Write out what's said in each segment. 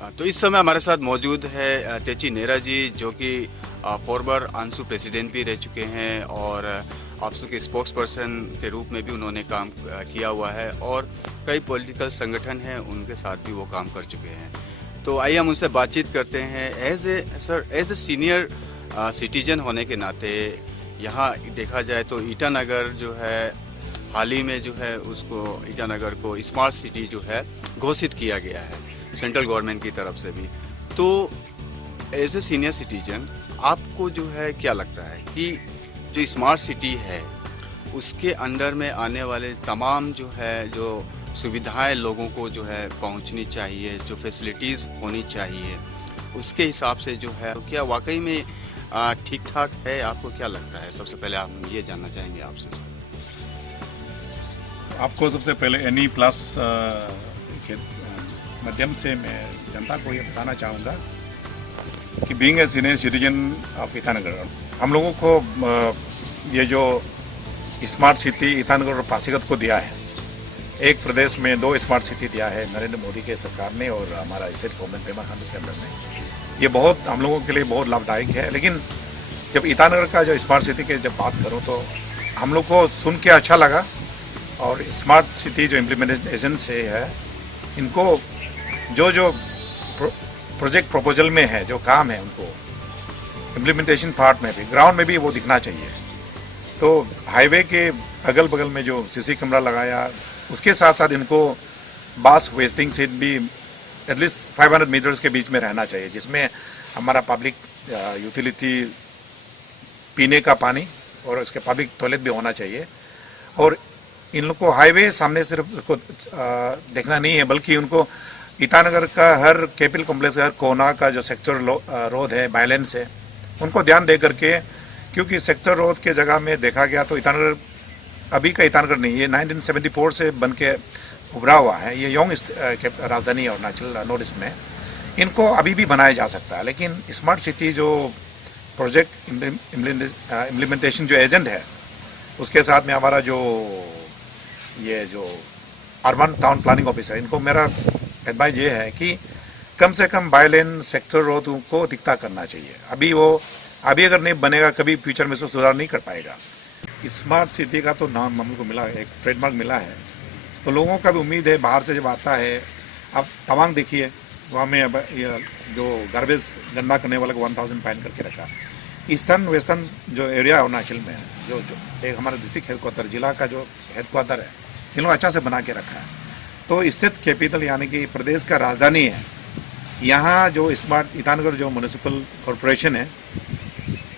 तो इस समय हमारे साथ मौजूद है तेची नेहरा जी, जो कि फॉर्मर आंसू प्रेसिडेंट भी रह चुके हैं और आपसू के स्पोक्स पर्सन के रूप में भी उन्होंने काम किया हुआ है और कई पॉलिटिकल संगठन हैं उनके साथ भी वो काम कर चुके हैं। तो आइए हम उनसे बातचीत करते हैं। एज ए सीनियर सिटीजन होने के नाते यहाँ देखा जाए तो ईटानगर जो है हाल ही में जो है उसको ईटानगर को स्मार्ट सिटी जो है घोषित किया गया है सेंट्रल गवर्नमेंट की तरफ से भी। तो एज ए सीनियर सिटीजन आपको जो है क्या लगता है कि जो स्मार्ट सिटी है उसके अंडर में आने वाले तमाम जो है जो सुविधाएं लोगों को जो है पहुंचनी चाहिए, जो फैसिलिटीज़ होनी चाहिए, उसके हिसाब से जो है तो क्या वाकई में ठीक ठाक है? आपको क्या लगता है? सबसे पहले हम ये जानना चाहेंगे आपसे। आपको सबसे पहले एनई प्लस के माध्यम से मैं जनता को ये बताना चाहूँगा कि being a senior citizen of Itanagar, हम लोगों को ये जो स्मार्ट सिटी ईटानगर और पासीघाट को दिया है, एक प्रदेश में 2 स्मार्ट सिटी दिया है नरेंद्र मोदी के सरकार ने और हमारा स्टेट गवर्नमेंट पेमा खांडू के अंदर में, ये बहुत हम लोगों के लिए बहुत लाभदायक है। लेकिन जब ईटानगर का जो स्मार्ट सिटी के जब बात करूँ तो हम लोग को सुन के अच्छा लगा और स्मार्ट सिटी जो इम्प्लीमेंटेशन से है, इनको जो प्रोजेक्ट प्रपोजल में है, जो काम है, उनको इम्प्लीमेंटेशन पार्ट में भी ग्राउंड में भी वो दिखना चाहिए। तो हाईवे के अगल बगल में जो सीसी कैमरा लगाया, उसके साथ साथ इनको बास वेस्टिंग सीट भी एटलीस्ट 500 मीटर्स के बीच में रहना चाहिए, जिसमें हमारा पब्लिक यूटिलिटी पीने का पानी और उसके पब्लिक टॉयलेट भी होना चाहिए। और इन लोग को हाईवे सामने सिर्फ उसको देखना नहीं है, बल्कि उनको ईटानगर का हर कैपिटल कॉम्प्लेक्स का हर कोना का जो सेक्टर रोड है, बैलेंस है, उनको ध्यान दे करके, क्योंकि सेक्टर रोड के जगह में देखा गया तो ईटानगर अभी का ईटानगर नहीं, ये 1974 से बन के उभरा हुआ है। ये यंग राजधानी है अरुणाचल नॉर्थ ईस्ट में, इनको अभी भी बनाया जा सकता है। लेकिन स्मार्ट सिटी जो प्रोजेक्ट इम्प्लीमेंटेशन जो एजेंट है, उसके साथ में हमारा जो ये जो अर्बन टाउन प्लानिंग ऑफिसर, इनको मेरा एडवाइस ये है कि कम से कम बायलेन सेक्टर रोड को दिखता करना चाहिए। अभी अगर नहीं बनेगा, कभी फ्यूचर में इसको सुधार नहीं कर पाएगा। स्मार्ट सिटी का तो नाम हमको मिला है, एक ट्रेडमार्क मिला है, तो लोगों का भी उम्मीद है बाहर से जब आता है। अब तवांग देखिए, वहाँ में अब जो गार्बेज गंदा करने वाले को 1000 फाइन करके रखा। ईस्टर्न वेस्टर्न जो एरिया अरुणाचल में है, जो एक हमारा डिस्ट्रिक्ट हेडक्वार्टर, जिला का जो हेडक्वार्टर है, इन लोग अच्छा से बना के रखा है। तो स्टेट कैपिटल यानी कि प्रदेश का राजधानी है, यहाँ जो स्मार्ट ईटानगर जो म्यूनिसिपल कॉरपोरेशन है,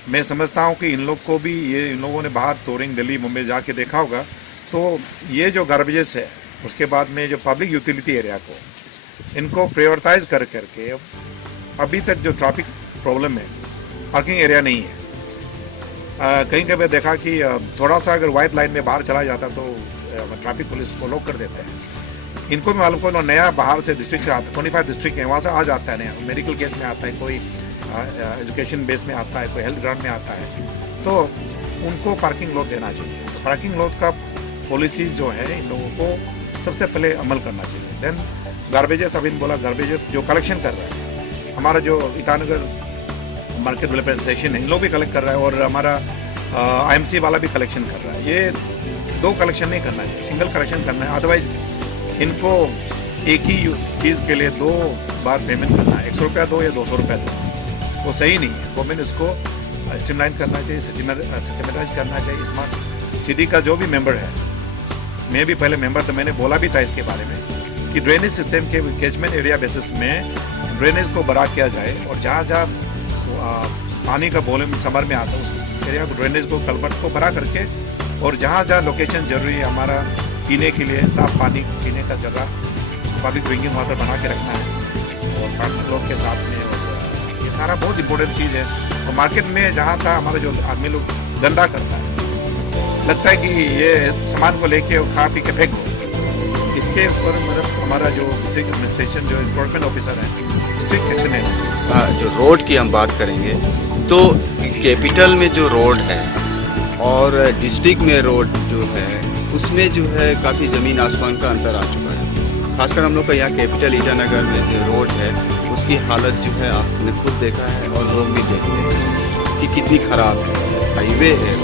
मैं समझता हूँ कि इन लोग को भी इन लोगों ने बाहर टूरिंग दिल्ली मुंबई जाके देखा होगा, तो ये जो गार्बेजेस है, उसके बाद में जो पब्लिक यूटिलिटी एरिया को इनको प्रायोरिटाइज करके, अभी तक जो ट्रैफिक प्रॉब्लम है, पार्किंग एरिया नहीं है। कहीं कहीं देखा कि थोड़ा सा अगर वाइट लाइन में बाहर चला जाता तो ट्रैफिक पुलिस को लॉक कर देते हैं। इनको भी मालूम को नया बाहर से डिस्ट्रिक्ट से आता, 25 डिस्ट्रिक्ट है, वहाँ से आ जाता है नया, मेडिकल केस में आता है, कोई एजुकेशन बेस में आता है, कोई हेल्थ ग्राउंड में आता है, तो उनको पार्किंग लॉट देना चाहिए। तो पार्किंग लॉट का पॉलिसीज जो है, इन लोगों को सबसे पहले अमल करना चाहिए। देन गार्बेजेस, अभी बोला गार्बेजेस जो कलेक्शन कर रहा है, हमारा जो ईटानगर मार्केट डेवलपमेंट एसोसिएशन है, इन लोग भी कलेक्ट कर रहा है और हमारा IMC वाला भी कलेक्शन कर रहा है। ये 2 कलेक्शन नहीं करना चाहिए, सिंगल कलेक्शन करना है। अदरवाइज इनको एक ही चीज़ के लिए 2 बार पेमेंट करना है, 100 रुपया दो या 200 रुपया दो, वो सही नहीं है। गवर्नमेंट इसको स्ट्रीमलाइन करना चाहिए, सिस्टमेटाइज करना चाहिए। स्मार्ट सिटी का जो भी मेंबर है, मैं भी पहले मेंबर था, मैंने बोला भी था इसके बारे में कि ड्रेनेज सिस्टम के कैचमेंट एरिया बेसिस में ड्रेनेज को बड़ा किया जाए और जहाँ जहाँ पानी का वॉल्यूम समर में आता है, उस एरिया को ड्रेनेज को कल्वर्ट को बड़ा करके, और जहाँ जहाँ लोकेशन जरूरी है हमारा पीने के लिए साफ पानी पीने का जगह, पब्लिक ड्रिंकिंग वाटर बना के रखना है और पार्किंग लॉट के साथ में। और ये सारा बहुत इंपॉर्टेंट चीज़ है। और मार्केट में जहाँ था हमारे जो आदमी लोग गंदा करता है, लगता है कि ये सामान को लेके और खा पी के फेंक दो, इसके ऊपर मतलब हमारा जो डिस्ट्रिक्ट एडमिनिस्ट्रेशन जो इन्फोर्समेंट ऑफिसर है, स्ट्रिक्ट एक्शन है। जो रोड की हम बात करेंगे तो कैपिटल में जो रोड है और डिस्ट्रिक्ट में रोड जो है, उसमें जो है काफ़ी ज़मीन आसमान का अंतर आ चुका है। खासकर हम लोग का यहाँ कैपिटल ईटानगर में जो रोड है उसकी हालत जो है आपने खुद देखा है और लोग भी देखते हैं कि कितनी ख़राब है। हाईवे है,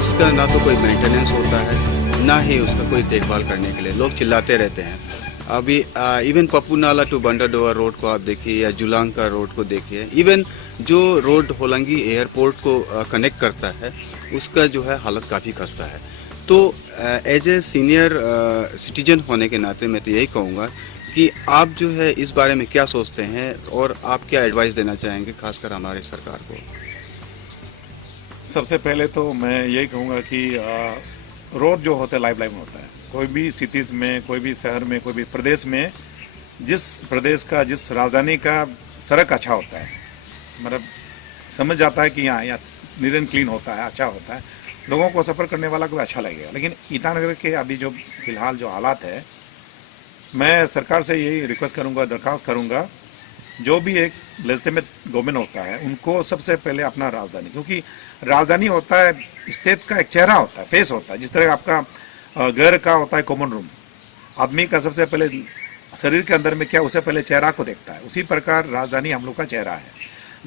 उसका ना तो कोई मेंटेनेंस होता है ना ही उसका कोई देखभाल करने के लिए, लोग चिल्लाते रहते हैं। अभी इवन पप्पू नाला टू बंडाडोआ रोड को आप देखिए या जुलांग का रोड को देखिए, इवन जो रोड होलंगी एयरपोर्ट को कनेक्ट करता है उसका जो है हालत काफ़ी खस्ता है। तो एज ए सीनियर सिटीजन होने के नाते मैं तो यही कहूँगा कि आप जो है इस बारे में क्या सोचते हैं और आप क्या एडवाइस देना चाहेंगे खासकर हमारी सरकार को। सबसे पहले तो मैं यही कहूँगा कि रोड जो होता है लाइफ होता है। कोई भी सिटीज़ में, कोई भी शहर में, कोई भी प्रदेश में, जिस प्रदेश का, जिस राजधानी का सड़क अच्छा होता है, मतलब समझ जाता है कि यहाँ नीट एंड क्लीन होता है, अच्छा होता है, लोगों को सफ़र करने वाला को अच्छा लगेगा। लेकिन ईटानगर के अभी जो फिलहाल जो हालात है, मैं सरकार से यही रिक्वेस्ट करूँगा, दरख्वास्त करूँगा, जो भी एक लेजिटिमेट गवर्नमेंट होता है उनको सबसे पहले अपना राजधानी, क्योंकि राजधानी होता है स्टेट का एक चेहरा होता है, फेस होता है। जिस तरह आपका घर का होता है कॉमन रूम, आदमी का सबसे पहले शरीर के अंदर में क्या, उससे पहले चेहरा को देखता है। उसी प्रकार राजधानी हम लोग का चेहरा है।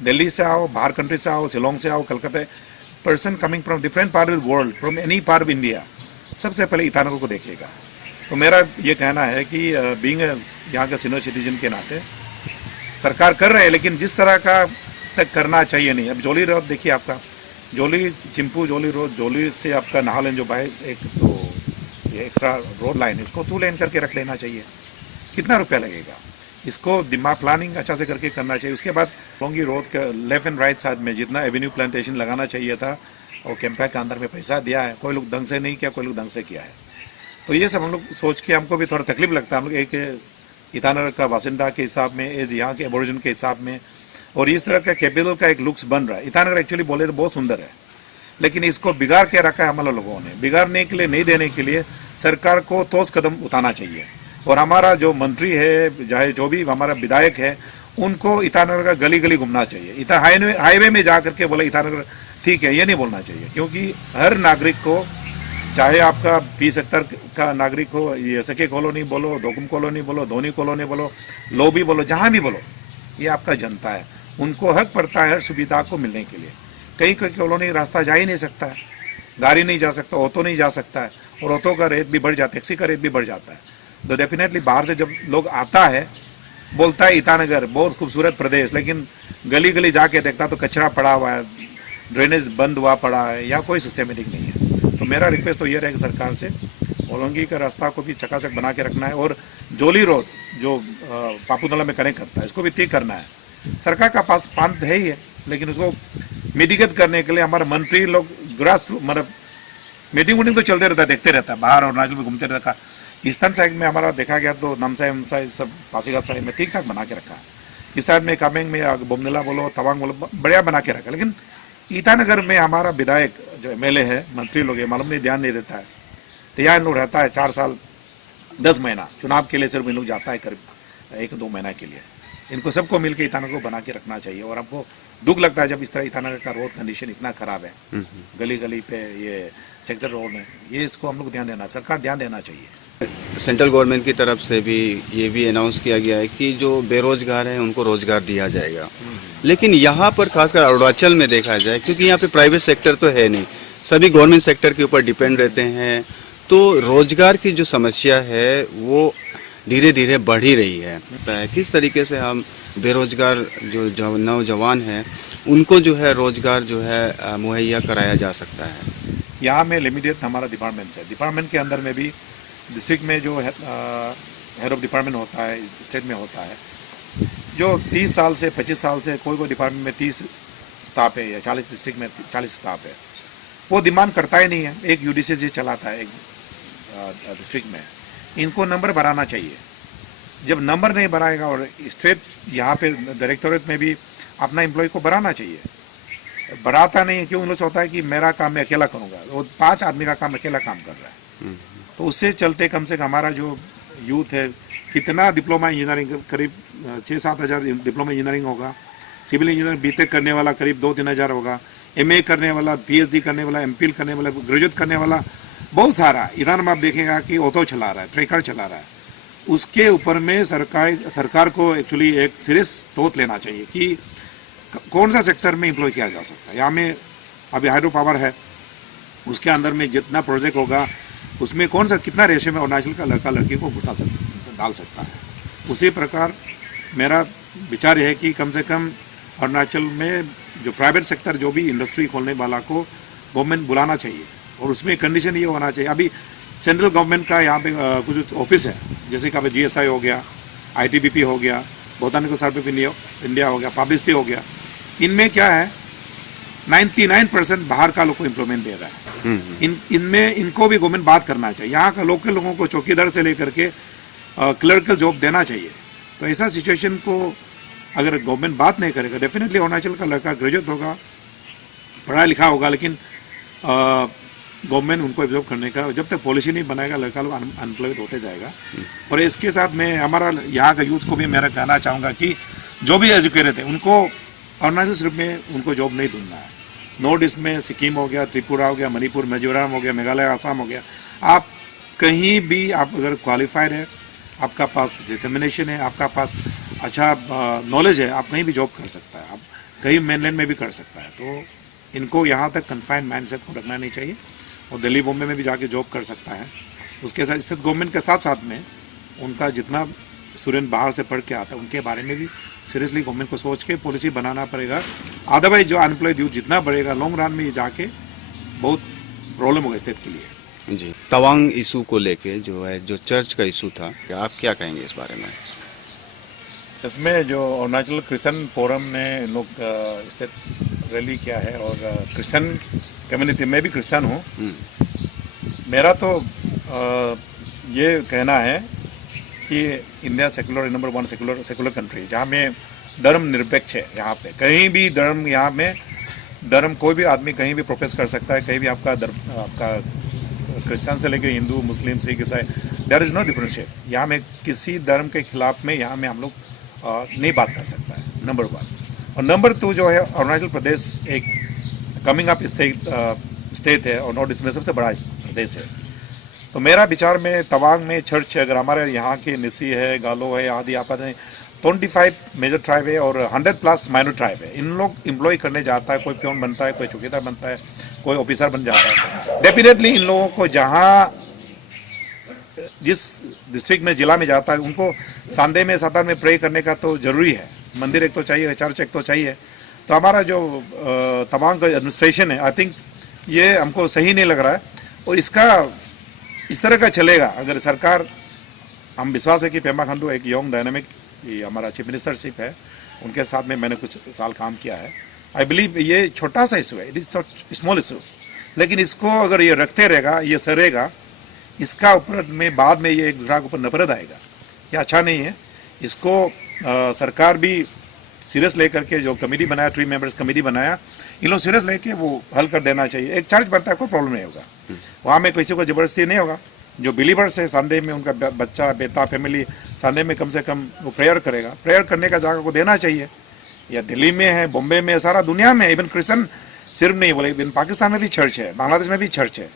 दिल्ली से आओ, बाहर कंट्री से आओ, शिलोंग से आओ, Calcutta, person coming from different part of the world, from any part of India, सबसे पहले ईटानगर को देखेगा। तो मेरा ये कहना है कि बीइंग यहाँ का सीनियर सिटीजन के नाते सरकार कर रहे हैं, लेकिन जिस तरह का तक करना चाहिए नहीं। अब जोली रोड देखिए, आपका जोली चिंपू जोली रोड, जोली से आपका नाहलन जो बाय एक तो ये एक्स्ट्रा रोड लाइन, इसको 2 लेन करके रख लेना चाहिए। कितना रुपया लगेगा? इसको दिमाग प्लानिंग अच्छा से करके करना चाहिए। उसके बाद लोंगी रोड के लेफ्ट एंड राइट साइड में जितना एवेन्यू प्लांटेशन लगाना चाहिए था, और कैंपैक के अंदर में पैसा दिया है, कोई लोग ढंग से नहीं किया, कोई लोग ढंग से किया है। तो ये सब हम लोग सोच के हमको भी थोड़ा तकलीफ लगता है। हम लोग एक ईटानगर का बासिंदा के हिसाब में, एज यहाँ के एबोरिजिन के हिसाब में, और इस तरह का कैपिटल का एक लुक्स बन रहा है। ईटानगर एक्चुअली बोले तो बहुत सुंदर है, लेकिन इसको बिगाड़ के रखा है हमारे लोगों ने। बिगाड़ने के लिए, नहीं देने के लिए सरकार को ठोस कदम उठाना चाहिए। और हमारा जो मंत्री है, चाहे जो भी हमारा विधायक है, उनको ईटानगर का गली गली घूमना चाहिए। हाईवे में जा करके बोला ईटानगर ठीक है, ये नहीं बोलना चाहिए। क्योंकि हर नागरिक को, चाहे आपका 20 सेक्टर का नागरिक हो, ये सके कॉलोनी बोलो, दोकुम कॉलोनी बोलो, धोनी कॉलोनी बोलो, लोबी बोलो, जहाँ भी बोलो, ये आपका जनता है। उनको हक पड़ता है हर सुविधा को मिलने के लिए। कहीं कहीं कॉलोनी रास्ता जा ही नहीं सकता है, गाड़ी नहीं जा सकता, ऑटो नहीं जा सकता है, और ऑटो का रेट भी बढ़ जाता है, टैक्सी का रेट भी बढ़ जाता है। तो डेफिनेटली बाहर से जब लोग आता है, बोलता है ईटानगर बहुत खूबसूरत प्रदेश, लेकिन गली गली जाके देखता तो कचरा पड़ा हुआ है, ड्रेनेज बंद हुआ पड़ा है, या कोई सिस्टमेटिक नहीं है। तो मेरा रिक्वेस्ट तो ये रहेगा सरकार से, होलोंगी का रास्ता को भी चकाचक बना के रखना है, और जोली रोड जो पापूनाला में कनेक्ट करता है, इसको भी ठीक करना है। सरकार का पास फंड है ही है, लेकिन उसको मिटिगेट करने के लिए हमारे मंत्री लोग ग्रास मतलब मीटिंग तो चलते रहता है, देखते रहता है, बाहर अरुणाचल में घूमते रहता है। ईस्टर्न साइड में हमारा देखा गया तो नामसाई सब पासीघाट साइड में ठीक ठाक बना के रखा है। इस साइड में कामेंग में बोमनीला बोलो, तवांग बोलो, बढ़िया बना के रखा। लेकिन ईटानगर में हमारा विधायक जो MLA है, मंत्री लोग है, मालूम नहीं ध्यान नहीं देता है। तो यहाँ इन लोग रहता है 4 साल 10 महीना, चुनाव के लिए सिर्फ इन लोग जाता है करीब 1-2 महीना के लिए। इनको सबको मिलकर ईटानगर को बना के रखना चाहिए। और हमको दुख लगता है जब इस तरह ईटानगर का रोड कंडीशन इतना खराब है, गली गली पे ये सेक्टर रोड है, ये इसको हम लोग ध्यान देना, सरकार ध्यान देना चाहिए। सेंट्रल गवर्नमेंट की तरफ से भी ये भी अनाउंस किया गया है कि जो बेरोजगार हैं उनको रोजगार दिया जाएगा। लेकिन यहाँ पर खासकर अरुणाचल में देखा जाए, क्योंकि यहाँ पे प्राइवेट सेक्टर तो है नहीं, सभी गवर्नमेंट सेक्टर के ऊपर डिपेंड रहते हैं, तो रोजगार की जो समस्या है वो धीरे धीरे बढ़ ही रही है। किस तरीके से हम बेरोजगार जो नौजवान हैं उनको जो है रोजगार जो है मुहैया कराया जा सकता है। यहाँ में लिमिटेड हमारा डिपार्टमेंट्स है। डिपार्टमेंट के अंदर में भी डिस्ट्रिक्ट में जो हेड ऑफ डिपार्टमेंट होता है, स्टेट में होता है, जो 30 साल से 25 साल से कोई डिपार्टमेंट में 30 स्टाफ है, या 40 डिस्ट्रिक्ट में 40 स्टाफ है, वो डिमांड करता ही नहीं है। एक UDCG चलाता है एक डिस्ट्रिक्ट में, इनको नंबर बढ़ाना चाहिए। जब नंबर नहीं बढ़ाएगा, और स्टेट यहाँ पे डायरेक्टोरेट में भी अपना एम्प्लॉय को बढ़ाना चाहिए, बढ़ाता नहीं है। क्यों? उन लोग चाहता है कि मेरा काम मैं अकेला करूँगा, वो 5 आदमी का काम अकेला काम कर रहा है। तो उससे चलते कम से कम हमारा जो यूथ है, कितना डिप्लोमा इंजीनियरिंग, करीब 6-7 हज़ार डिप्लोमा इंजीनियरिंग होगा, सिविल इंजीनियरिंग BTech करने वाला करीब 2-3 हज़ार होगा, MA करने वाला, PhD करने वाला, MPhil करने वाला, ग्रेजुएट करने वाला बहुत सारा। ईरान में आप देखेगा कि ऑटो चला रहा है, ट्रैकर चला रहा है। उसके ऊपर में सरकार को एक्चुअली एक सीरियस थॉट लेना चाहिए कि कौन सा सेक्टर में एम्प्लॉय किया जा सकता है। यहाँ में अभी हाइड्रो पावर है, उसके अंदर में जितना प्रोजेक्ट होगा उसमें कौन सा कितना रेशियो में अरुणाचल का लड़का लड़की को डाल सकता है। उसी प्रकार मेरा विचार है कि कम से कम अरुणाचल में जो प्राइवेट सेक्टर जो भी इंडस्ट्री खोलने वाला को गवर्नमेंट बुलाना चाहिए, और उसमें कंडीशन ये होना चाहिए। अभी सेंट्रल गवर्नमेंट का यहाँ पे कुछ ऑफिस है, जैसे कि अभी GSI हो गया, ITBP हो गया, बोटानिकल सर्वे ऑफ इंडिया हो गया, पब्लिसिटी हो गया। इनमें क्या है 99% बाहर का लोग को एम्प्लॉयमेंट दे रहा है। इनमें इनको भी गवर्नमेंट बात करना चाहिए, यहाँ का लोकल लोगों को चौकीदार से लेकर के क्लर्कल जॉब देना चाहिए। तो ऐसा सिचुएशन को अगर गवर्नमेंट बात नहीं करेगा, डेफिनेटली अरुणाचल का लड़का ग्रेजुएट होगा, पढ़ा लिखा होगा, लेकिन गवर्नमेंट उनको एब्जॉर्ब करने का जब तक पॉलिसी नहीं बनाएगा लड़का लोग अनएम्प्लॉयड होते जाएगा। और इसके साथ मैं हमारा यहाँ का यूथ को भी मेरा कहना चाहूँगा कि जो भी एजुकेटेड है उनको अरुणाचल सिर्फ में उनको जॉब नहीं ढूंढना है। नॉर्थ ईस्ट में सिक्किम हो गया, त्रिपुरा हो गया, मणिपुर, मिजोरम हो गया, मेघालय, आसाम हो गया, आप कहीं भी आप अगर क्वालिफाइड है, आपका पास डिटर्मिनेशन है, आपका पास अच्छा नॉलेज है, आप कहीं भी जॉब कर सकता है, आप कहीं मेनलैंड में भी कर सकता है। तो इनको यहाँ तक कन्फाइंड माइंडसेट को रखना नहीं चाहिए, और दिल्ली बॉम्बे में भी जाके जॉब कर सकता है। उसके साथ स्टेट गवर्नमेंट के साथ साथ में उनका जितना स्टूडेंट बाहर से पढ़ के आता है उनके बारे में भी सीरियसली गवर्नमेंट को सोच के पॉलिसी बनाना पड़ेगा। अदरवाइज जो अनएम्प्लॉयड यूथ जितना बढ़ेगा लॉन्ग रन में ये जाके बहुत प्रॉब्लम होगा स्टेट के लिए। जी, तवांग इशू को लेके जो है, जो चर्च का इशू था, आप क्या कहेंगे इस बारे में? इसमें जो अरुणाचल क्रिश्चियन फोरम ने लोग स्टेट रैली किया है, और क्रिश्चियन कम्युनिटी में भी क्रिश्चियन हूँ, मेरा तो ये कहना है कि India secular number 1 secular country, जहाँ में धर्म निरपेक्ष है। यहाँ पे कहीं भी धर्म, यहाँ में धर्म कोई भी आदमी कहीं भी प्रोफेस कर सकता है, कहीं भी आपका क्रिश्चियन से लेकर हिंदू, मुस्लिम, सिख, ईसाई, देयर इज़ नो डिफरेंशिएट। यहाँ में किसी धर्म के खिलाफ में यहाँ में हम लोग नहीं बात कर सकता है, नंबर 1। और नंबर 2 जो है, अरुणाचल प्रदेश एक कमिंग अप स्टेट है और नॉर्थ ईस्ट में सबसे बड़ा प्रदेश है। तो मेरा विचार में तवांग में चर्च है, अगर हमारे यहाँ के निसी है, गालो है, आदि आपस में 25 मेजर ट्राइब है और 100+ माइनर ट्राइब है। इन लोग एम्प्लॉय करने जाता है, कोई प्योन बनता है, कोई चौकीदार बनता है, कोई ऑफिसर बन जाता है। डेफिनेटली इन लोगों को जहाँ जिस डिस्ट्रिक्ट में, जिला में जाता है, उनको संडे में सैटरडे में प्रे करने का तो जरूरी है। मंदिर एक तो चाहिए, चर्च एक तो चाहिए। तो हमारा जो तवांग का एडमिनिस्ट्रेशन है, आई थिंक ये हमको सही नहीं लग रहा है, और इसका इस तरह का चलेगा अगर सरकार, हम विश्वास है कि पेमा खांडू एक यंग डायनामिक, ये हमारा चीफ मिनिस्टरशिप है, उनके साथ में मैंने कुछ साल काम किया है। आई बिलीव ये छोटा सा इशू है, इट इज स्मॉल इशू, लेकिन इसको अगर ये रखते रहेगा, ये सरेगा, इसका ऊपर में बाद में ये एक दूसरे के ऊपर नफरत आएगा, ये अच्छा नहीं है। इसको सरकार भी सीरियस लेकर के जो कमेटी बनाया, 3 मेंबर्स कमेटी बनाया, इन लोग सीरियस लेके वो हल कर देना चाहिए। एक चर्च बनता है, कोई प्रॉब्लम नहीं होगा, वहाँ में किसी को जबरदस्ती नहीं होगा। जो बिलीवर्स है, संडे में उनका बच्चा, बेटा, फैमिली संडे में कम से कम वो प्रेयर करेगा, प्रेयर करने का जगह को देना चाहिए। या दिल्ली में है, बॉम्बे में, सारा दुनिया में, इवन क्रिश्चियन सिर्फ नहीं बोले, इवन पाकिस्तान में भी चर्च है, बांग्लादेश में भी चर्च है।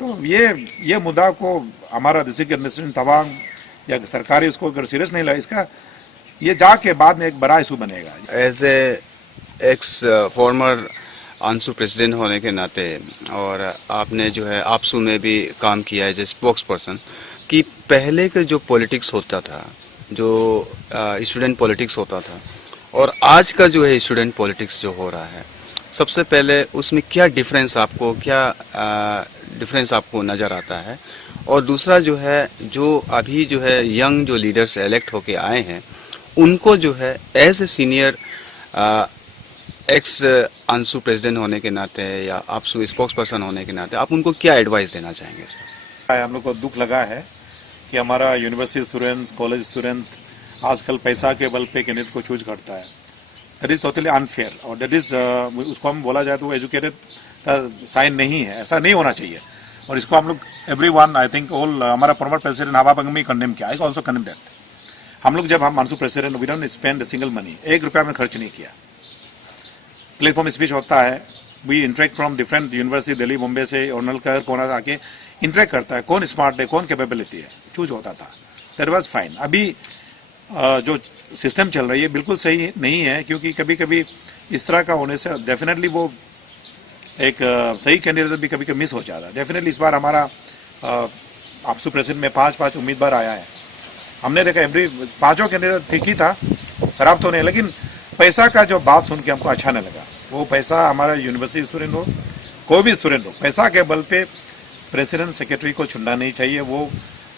तो ये मुद्दा को हमारा डिस्ट्रिक्ट एडमिनिस्ट्रेशन तवांग या सरकारी उसको अगर सीरियस नहीं लगा, इसका ये जाके बाद में एक बड़ा इशू बनेगा। As a x farmer AASU president होने के नाते, और आपने जो है आपसू में भी काम किया है एज ए स्पोक्स पर्सन, कि पहले का जो पॉलिटिक्स होता था, जो स्टूडेंट पॉलिटिक्स होता था, और आज का जो है स्टूडेंट पॉलिटिक्स जो हो रहा है, सबसे पहले उसमें क्या डिफरेंस आपको नज़र आता है? और दूसरा जो है, जो अभी जो है यंग जो लीडर्स इलेक्ट होके आए हैं, उनको जो है एज ए सीनियर एक्स आंसू प्रेसिडेंट होने के नाते या आपसू स्पोक्स पर्सन होने के नाते आप उनको क्या एडवाइस देना चाहेंगे सर? हम लोग को दुख लगा है कि हमारा यूनिवर्सिटी स्टूडेंट्स, कॉलेज स्टूडेंट आजकल पैसा के बल पे कैंडिडेट को चूज करता है। दैट इज टोटली अनफेयर, और दैट इज उसको हम बोला जाए तो वो एजुकेटेड का साइन नहीं है, ऐसा नहीं होना चाहिए। और इसको हम लोग एवरीवन, आई थिंक ऑल, हमारा फॉर्मर प्रेसिडेंट हवा बंग में कंडेम किया, आई ऑल्सो कंडेम दैट। हम लोग जब हम आंसू president, we don't spend single money, 1 रुपया में खर्च नहीं किया। प्लेटफॉर्म स्पीच होता है, we interact from different university, Delhi, Bombay से, ऑनल का कोना आके इंटरेक्ट करता है, कौन स्मार्ट है, कौन कैपेबिलिटी है, चूज होता था। That was fine. अभी जो सिस्टम चल रही है बिल्कुल सही नहीं है, क्योंकि कभी कभी इस तरह का होने से डेफिनेटली वो एक सही कैंडिडेट भी कभी कभी मिस हो जाता है। डेफिनेटली इस बार हमारा आपसू प्रेसिडेंट में 5 उम्मीदवार आया है। हमने देखा एवरी 5 कैंडिडेट ठीक ही था, खराब तो नहीं, लेकिन पैसा का जो बात सुन के हमको अच्छा नहीं लगा। वो पैसा हमारा यूनिवर्सिटी स्टूडेंट हो, कोई भी स्टूडेंट हो, पैसा के बल पे प्रेसिडेंट सेक्रेटरी को चुनना नहीं चाहिए। वो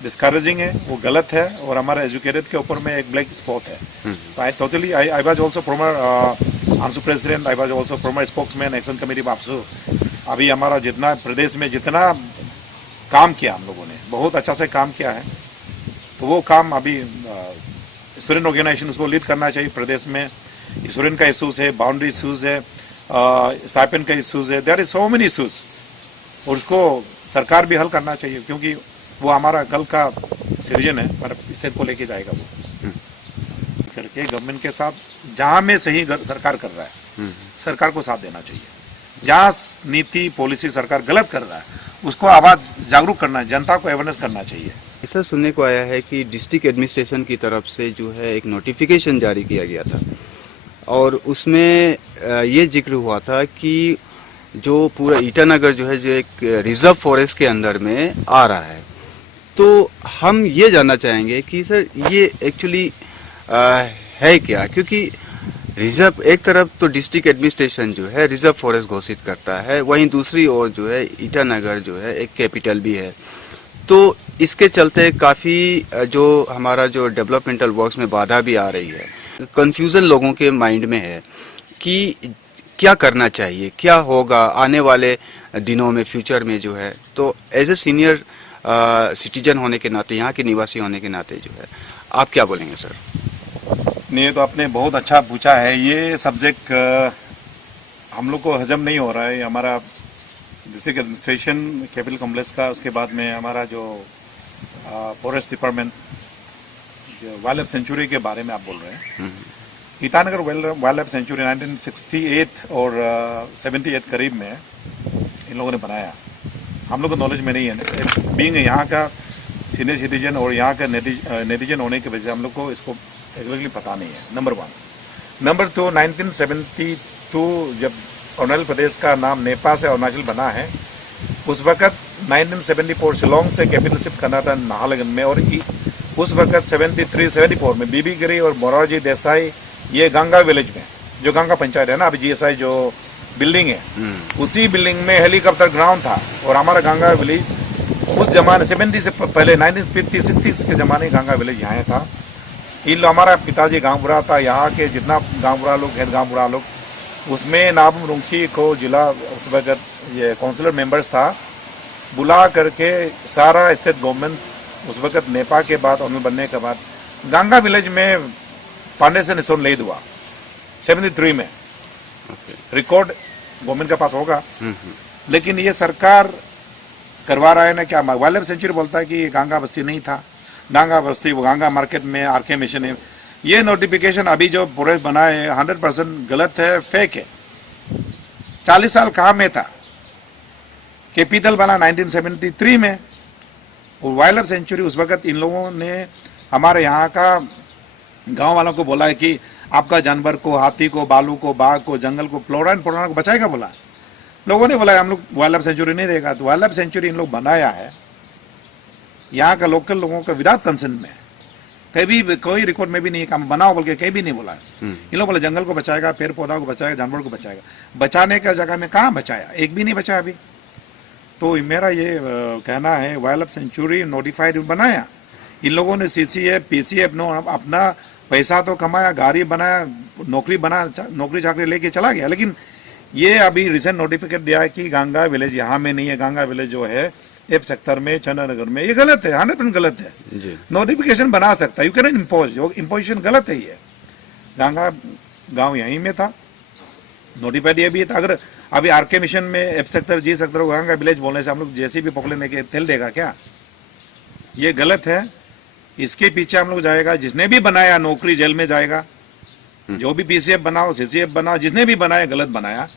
डिस्करेजिंग है, वो गलत है, और हमारा एजुकेटेड के ऊपर में एक ब्लैक स्पॉट है। तो I totally I was also former AASU president, I was also former spokesman action committee of AASU. अभी हमारा जितना प्रदेश में जितना काम किया हम लोगों ने, बहुत अच्छा से काम किया है। तो वो काम अभी स्टूडेंट ऑर्गेनाइजेशन उसको लीड करना चाहिए। प्रदेश में स्टूडेंट का इशूज है, बाउंड्री इशूज है, स्टाइपेंड का इशूज है, there is so many issues, और उसको सरकार भी हल करना चाहिए, क्योंकि वो हमारा कल का सिटीजन है, हमारे स्टेट को लेके जाएगा। वो करके गवर्नमेंट के साथ जहां में सही सरकार कर रहा है, सरकार को साथ देना चाहिए। जहां नीति पॉलिसी सरकार गलत कर रहा है, उसको आवाज जागरूक करना, जनता को अवेयरनेस करना चाहिए। ऐसा सुनने को आया है कि डिस्ट्रिक्ट एडमिनिस्ट्रेशन की तरफ से जो है एक नोटिफिकेशन जारी किया गया था, और उसमें ये जिक्र हुआ था कि जो पूरा ईटानगर जो है जो एक रिजर्व फॉरेस्ट के अंदर में आ रहा है। तो हम ये जानना चाहेंगे कि सर ये एक्चुअली है क्या, क्योंकि रिजर्व एक तरफ तो डिस्ट्रिक्ट एडमिनिस्ट्रेशन जो है रिजर्व फॉरेस्ट घोषित करता है, वहीं दूसरी ओर जो है ईटानगर जो है एक कैपिटल भी है। तो इसके चलते काफ़ी जो हमारा जो डेवलपमेंटल वर्क्स में बाधा भी आ रही है। कंफ्यूजन लोगों के माइंड में है कि क्या करना चाहिए, क्या होगा आने वाले दिनों में, फ्यूचर में जो है। तो एज ए सीनियर सिटीजन होने के नाते, यहाँ के निवासी होने के नाते जो है, आप क्या बोलेंगे सर? नहीं, तो आपने बहुत अच्छा पूछा है। ये सब्जेक्ट हम लोग को हजम नहीं हो रहा है। हमारा डिस्ट्रिक्ट एडमिनिस्ट्रेशन कैपिटल कॉम्प्लेक्स का, उसके बाद में हमारा जो forest department, wild life sanctuary के बारे में आप बोल रहे हैं। ईटानगर वाइल्ड लाइफ सेंचुरी 1968 और 78 करीब में इन लोगों ने बनाया। हम लोग को नॉलेज में नहीं है, बीइंग यहाँ का सीनियर सिटीजन और यहाँ का नेटिजन होने की वजह से हम लोग को इसको एग्जैक्टली पता नहीं है, नंबर 1। नंबर 2, 1972 जब अरुणाचल प्रदेश का नाम नेपाल से अरुणाचल बना है, उस वक्त 1974 शिलोंग से कैपिटल शिफ्ट करना था नाहरलगुन में, और उस वक्त 73-74 में बीबी गिरी और मोरारजी देसाई, ये गंगा विलेज में, जो गंगा पंचायत है ना, अभी जीएसआई जो बिल्डिंग है, उसी बिल्डिंग में हेलीकॉप्टर ग्राउंड था। और हमारा गंगा विलेज उस जमाने 70 से पहले 1950-60 के जमाने गंगा विलेज यहाँ था। हमारा पिताजी गाँव बुरा था, यहाँ के जितना गाँव बुरा लोग हैं, गाँव बुरा लोग, उसमें नाबम रुंगशी को जिला उस वक्त ये काउंसिलर मेंबर्स था, बुला करके सारा स्टेट गवर्नमेंट उस वक्त नेपाल के बाद ऑनर बनने के बाद गंगा विलेज में पांडे से निशोन ले हुआ 73 में। रिकॉर्ड गवर्नमेंट के पास होगा, लेकिन ये सरकार करवा रहा है ना। क्या वाइल्ड लाइफ सेंचुरी बोलता है कि ये गंगा बस्ती नहीं था, गंगा बस्ती वो गंगा मार्केट में आरके मिशन है। ये नोटिफिकेशन अभी जो फॉरेस्ट बना है 100% गलत है, फेक है। 40 साल कहाँ में था? कैपिटल बना 1973 में, और वाइल्ड लाइफ सेंचुरी उस वक्त इन लोगों ने हमारे यहाँ का गांव वालों को बोला है कि आपका जानवर को, हाथी को, बालू को, बाघ को, जंगल को, फ्लोरा एंड फौना को बचाएगा। बोला लोगों ने, बोला हम लोग वाइल्ड लाइफ सेंचुरी नहीं देगा। तो वाइल्ड लाइफ सेंचुरी इन लोग बनाया है यहाँ का लोकल लोगों का विदाउट कंसेंट में, कभी कोई रिकॉर्ड में भी नहीं काम बनाओ बोल के कहीं भी नहीं बोला है। इन लोग बोले जंगल को बचाएगा, पेड़ पौधा को बचाएगा, जानवर को बचाएगा। बचाने का जगह में कहाँ बचाया? एक भी नहीं बचा अभी। तो मेरा ये कहना है, वाइल्ड लाइफ सेंचुरी नोटिफाइड बनाया इन लोगों ने, सीसीएफ पीसीएफ नो अपना पैसा तो कमाया, गाड़ी बनाया, नौकरी चाकरी लेके चला गया। लेकिन ये अभी रिसेंट नोटिफिकेट दिया है कि गंगा विलेज यहाँ में नहीं है, गंगा विलेज जो है एफ सेक्टर में, चंद्रनगर में। ये गलत है, 100% गलत है। नोटिफिकेशन बना सकता है, यू कैन इम्पोज, इम्पोजिशन गलत है। ये गंगा गांव यहीं में था, नोटिफाइड ये भी था। अगर अभी आरके मिशन में एफ सेक्टर जी सेक्टर को गंगा विलेज बोलने से हम लोग जैसे भी पकड़ने लेके तेल देगा क्या? ये गलत है। इसके पीछे हम लोग जाएगा, जिसने भी बनाया नौकरी जेल में जाएगा। जो भी पीसीएफ बनाओ, सीसीएफ बनाओ, जिसने भी बनाया गलत बनाया।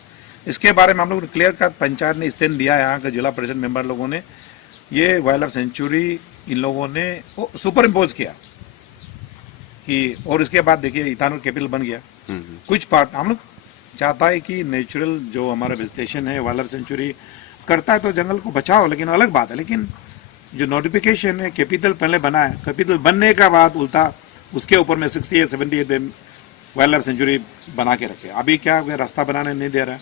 इसके बारे में हम लोग क्लियर कट पंचायत ने स्टैंड दिया है, यहाँ के जिला परिषद मेंबर लोगों ने। ये वाइल्ड लाइफ सेंचुरी इन लोगों ने सुपर इम्पोज किया कि, और इसके बाद देखिए इथानॉल कैपिटल बन गया। कुछ पार्ट हम लोग चाहता है कि नेचुरल जो हमारा वेजिटेशन है, वाइल्ड लाइफ सेंचुरी करता है तो जंगल को बचाओ, लेकिन अलग बात है। लेकिन जो नोटिफिकेशन है, कैपिटल पहले बना है, कैपिटल बनने का बाद उल्टा उसके ऊपर में 68 78 वाइल्ड लाइफ सेंचुरी बना के रखे। अभी क्या रास्ता बनाने नहीं दे रहा है,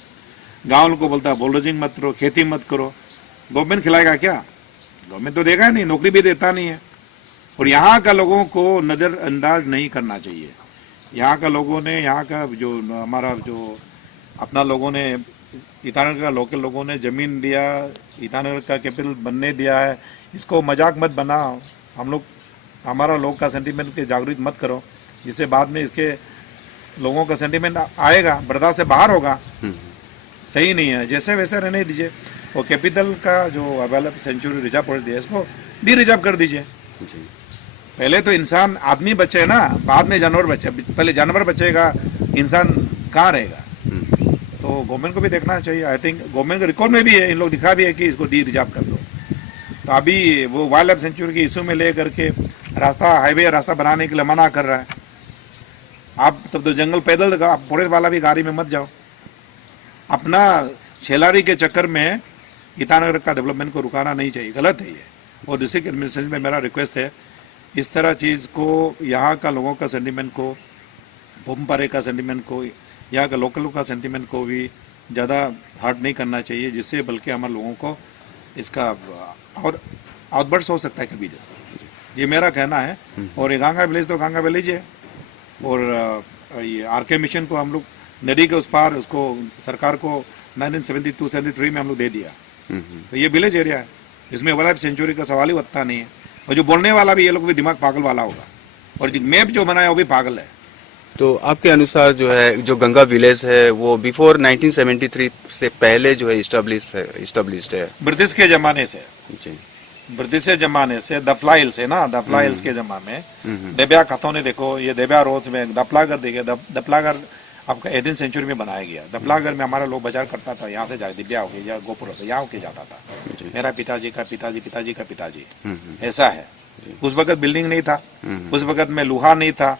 गाँव को बोलता है बुलडोजिंग मत करो, खेती मत करो। गवर्नमेंट खिलाएगा क्या? गवर्नमेंट तो देगा नहीं, नौकरी भी देता नहीं है। और यहाँ का लोगों को नज़रअंदाज नहीं करना चाहिए। यहाँ का लोगों ने, यहाँ का जो हमारा जो अपना लोगों ने, ईटानगर का लोकल लोगों ने ज़मीन दिया, ईटानगर का कैपिटल बनने दिया है, इसको मजाक मत बनाओ। हम लोग, हमारा लोग का सेंटीमेंट के जागरूक मत करो, जिससे बाद में इसके लोगों का सेंटीमेंट आएगा, बर्दाश्त से बाहर होगा। सही नहीं है, जैसे वैसे रहने दीजिए। और कैपिटल का जो अवेलेबल सेंचुरी रिजर्व फॉरेस्ट दिया, इसको डी रिजर्व कर दीजिए। पहले तो इंसान आदमी बचे ना, बाद में जानवर बचे। पहले जानवर बचेगा, इंसान कहाँ रहेगा? तो गवर्नमेंट को भी देखना चाहिए। आई थिंक गवर्नमेंट के रिकॉर्ड में भी है, इन लोग लिखा भी है कि इसको डी रिजर्व कर दो। तो अभी वो वाइल्ड लाइफ सेंचुरी के इशू में ले करके रास्ता, हाईवे रास्ता बनाने के लिए मना कर रहा है। आप तब तो जंगल पैदल, फॉरेस्ट वाला भी गाड़ी में मत जाओ। अपना छेलारी के चक्कर में ईटानगर का डेवलपमेंट को रुकाना नहीं चाहिए, गलत है ये। और डिस्ट्रिक्ट एडमिनिस्ट्रेशन में मेरा रिक्वेस्ट है, इस तरह चीज़ को, यहाँ का लोगों का सेंटीमेंट को, भूमपारे का सेंटीमेंट को, यहाँ का लोकलों का सेंटीमेंट को भी ज़्यादा हर्ट नहीं करना चाहिए, जिससे बल्कि हमारे लोगों को इसका और आउटबर्स्ट हो सकता है कभी जो। ये मेरा कहना है। और ये गंगा विलेज तो गंगा विलेज है। और ये आरके मिशन को हम लोग नदी के उस पार, उसको सरकार को 1972-73 में हम लोग दे दिया। तो ये विलेज एरिया है, इसमें वाइल्ड लाइफ सेंचुरी का सवाल ही उठता नहीं है। और जो बोलने वाला भी, ये लोग भी दिमाग पागल वाला होगा। और जो मैप जो बनाया वो भी पागल है। तो आपके अनुसार जो है, जो गंगा विलेज है वो बिफोर 1973 से पहले जो है इस्टेब्लिश्ड है ब्रिटिश के जमाने से। जी, ब्रिटिश के जमाने से, दफला हिल्स है ना, दफला हिल्स के जमाने में देब्या खातों ने, देखो ये देब्या रोड में दफलागर, देखिए दफलागर आपका 18th सेंचुरी में बनाया गया। दफलागर में हमारा लोग बाजार करता था, यहाँ से जाए दिव्या होके या गोपुर से यहाँ होके जाता था। मेरा पिताजी का पिताजी, पिताजी का पिताजी, ऐसा है। उस वक्त बिल्डिंग नहीं था, उस वक्त में लोहा नहीं था,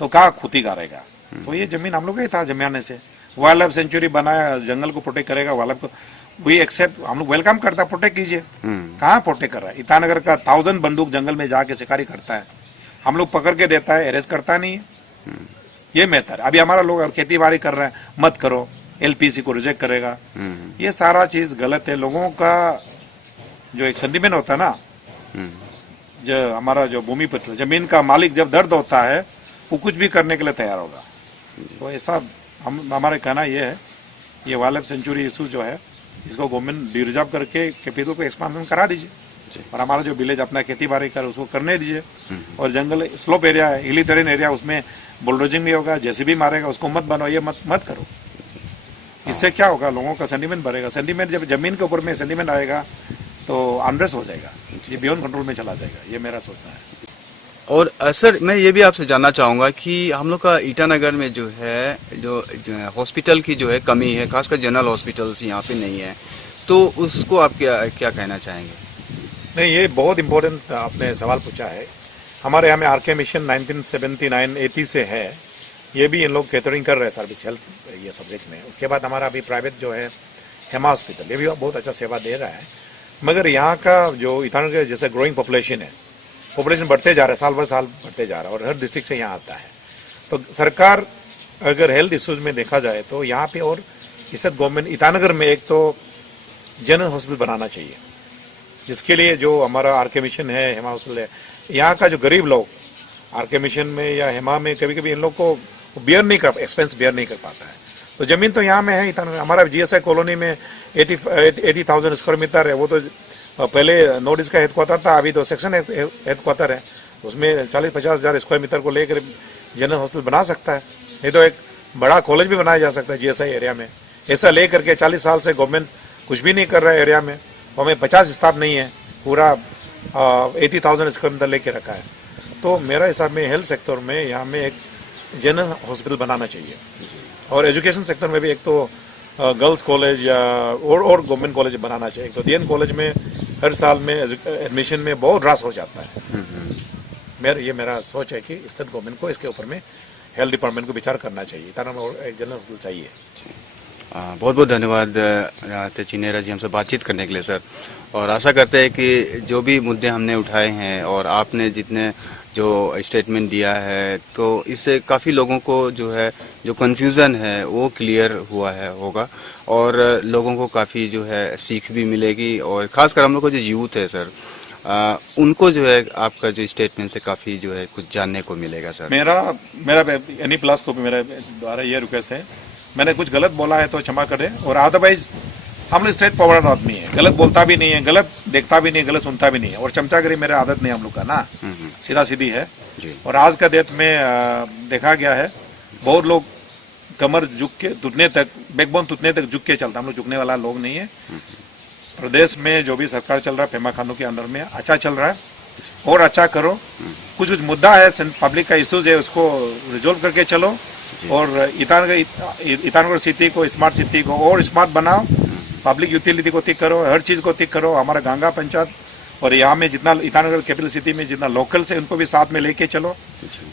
तो कहाँ खुदी करेगा? तो ये जमीन हम लोग ही था जमाने से। वाइल्ड लाइफ सेंचुरी बनाया, जंगल को प्रोटेक्ट करेगा, वाइल्ड लाइफ को वी एक्सेप्ट, हम लोग वेलकम करता है, प्रोटेक्ट कीजिए। कहाँ प्रोटेक्ट कर रहा है? ईटानगर का 1000 बंदूक जंगल में जाके शिकारी करता है, हम लोग पकड़ के देता है, अरेस्ट करता नहीं है। ये मेहतर। अभी हमारा लोग खेती बाड़ी कर रहे हैं, मत करो, एलपीसी को रिजेक्ट करेगा। ये सारा चीज गलत है। लोगों का जो एक सेंटीमेंट होता है ना, जो हमारा जो भूमि पुत्र, जमीन का मालिक जब दर्द होता है, वो कुछ भी करने के लिए तैयार होगा। तो ऐसा हमारा कहना ये है, ये वाइल्ड लाइफ सेंचुरी इशू जो है, इसको गवर्नमेंट डी रिजर्व करके कैपिटल को एक्सपांशन करा दीजिए। और हमारा जो विलेज अपना खेती बाड़ी कर, उसको करने दीजिए। और जंगल स्लोप एरिया है, हिली टेरेन एरिया, उसमें बुलडोजिंग भी होगा, जैसे भी मारेगा, उसको मत बनाओ, ये मत करो। इससे क्या होगा? लोगों का सेंटीमेंट बढ़ेगा। सेंटीमेंट जब जमीन के ऊपर में सेंटीमेंट आएगा तो अनरेस्ट हो जाएगा, ये बियॉन्ड कंट्रोल में चला जाएगा। ये मेरा सोचना है। और सर, मैं ये भी आपसे जानना चाहूँगा कि हम लोग का ईटानगर में जो है, जो हॉस्पिटल की जो है कमी है, खासकर जनरल हॉस्पिटल्स यहाँ पे नहीं है, तो उसको आप क्या कहना चाहेंगे? नहीं, ये बहुत इम्पोर्टेंट आपने सवाल पूछा है। हमारे यहाँ में आरके मिशन 1979-80 से है, ये भी इन लोग कैटरिंग कर रहे हैं सर्विस हेल्थ ये सब्जेक्ट में। उसके बाद हमारा अभी प्राइवेट जो है हेमा हॉस्पिटल, ये भी बहुत अच्छा सेवा दे रहा है। मगर यहाँ का जो ईटानगर जैसे ग्रोइंग पॉपुलेशन है, पॉपुलेशन बढ़ते जा रहा है, साल भर साल बढ़ते जा रहा है, और हर डिस्ट्रिक्ट से यहाँ आता है। तो सरकार अगर हेल्थ इश्यूज में देखा जाए तो यहाँ पे, और इस गवर्नमेंट ईटानगर में एक तो जनरल हॉस्पिटल बनाना चाहिए, जिसके लिए जो हमारा आरके मिशन है, हेमा हॉस्पिटल है, यहाँ का जो गरीब लोग आरके मिशन में या हेमा में कभी कभी इन लोग को एक्सपेंस बियर नहीं कर पाता है। तो जमीन तो यहाँ में है ईटानगर। हमारा जीएसआई कॉलोनी में 80,000 स्क्वायर मीटर है। वो तो पहले नॉर्थ ईस्ट का हेडक्वार्टर था, अभी तो सेक्शन हेडक्वार्टर है। उसमें 40-50 हज़ार स्क्वायर मीटर को लेकर जनरल हॉस्पिटल बना सकता है। नहीं तो एक बड़ा कॉलेज भी बनाया जा सकता है जीएसआई एरिया में। ऐसा ले करके 40 साल से गवर्नमेंट कुछ भी नहीं कर रहा है एरिया में। हमें 50 स्टाफ नहीं है, पूरा 80,000 स्क्वायर मीटर लेके रखा है। तो मेरा हिसाब में हेल्थ सेक्टर में यहाँ में एक जनरल हॉस्पिटल बनाना चाहिए। और एजुकेशन सेक्टर में भी एक तो गर्ल्स कॉलेज या और गवर्नमेंट कॉलेज बनाना चाहिए। तो डीएन कॉलेज में हर साल में एडमिशन में बहुत रस हो जाता है। मेरा सोच है कि स्टेट गवर्नमेंट को इसके ऊपर में हेल्थ डिपार्टमेंट को विचार करना चाहिए, एक जनरल हॉस्पिटल चाहिए। बहुत बहुत धन्यवाद तेची नेहरा जी हमसे बातचीत करने के लिए सर, और आशा करते हैं कि जो भी मुद्दे हमने उठाए हैं और आपने जितने जो स्टेटमेंट दिया है तो इससे काफ़ी लोगों को जो है जो कन्फ्यूज़न है वो क्लियर हुआ है होगा, और लोगों को काफ़ी जो है सीख भी मिलेगी, और ख़ासकर हम लोग को जो यूथ है सर उनको जो है आपका जो स्टेटमेंट से काफ़ी जो है कुछ जानने को मिलेगा सर। मेरा एनी प्लस को भी मेरे द्वारा ये रिक्वेस्ट है, मैंने कुछ गलत बोला है तो क्षमा करें, और अदरवाइज हम लोग स्ट्रेट फॉरवर्ड आदमी है, गलत बोलता भी नहीं है, गलत देखता भी नहीं है, गलत सुनता भी नहीं है, और चमचागिरी मेरा आदत नहीं हम लोग का ना, सीधा सीधी है। और आज का डेट में देखा गया है बहुत लोग कमर झुक के टूटने तक, बैकबोन टूटने तक झुक के चलता, हम लोग झुकने वाला लोग नहीं है। प्रदेश में जो भी सरकार चल रहा है पेमा खानों के अंडर में अच्छा चल रहा है, और अच्छा करो। कुछ मुद्दा है पब्लिक का इश्यूज है उसको रिजोल्व करके चलो, और ईटानगर सिटी को स्मार्ट सिटी को और स्मार्ट बनाओ, पब्लिक यूटिलिटी को ठीक करो, हर चीज को ठीक करो। हमारा गंगा पंचायत और यहाँ में जितना ईटानगर कैपिटल सिटी में जितना लोकल्स है उनको भी साथ में लेके चलो,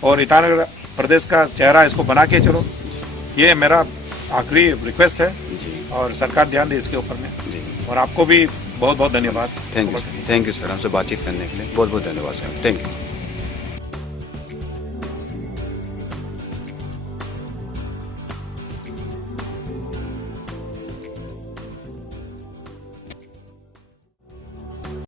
और ईटानगर प्रदेश का चेहरा इसको बना के चलो। ये मेरा आखिरी रिक्वेस्ट है, और सरकार ध्यान दे इसके ऊपर में। और आपको भी बहुत बहुत धन्यवाद। थैंक यू सर हमसे बातचीत करने के लिए बहुत बहुत धन्यवाद सर। Thank you.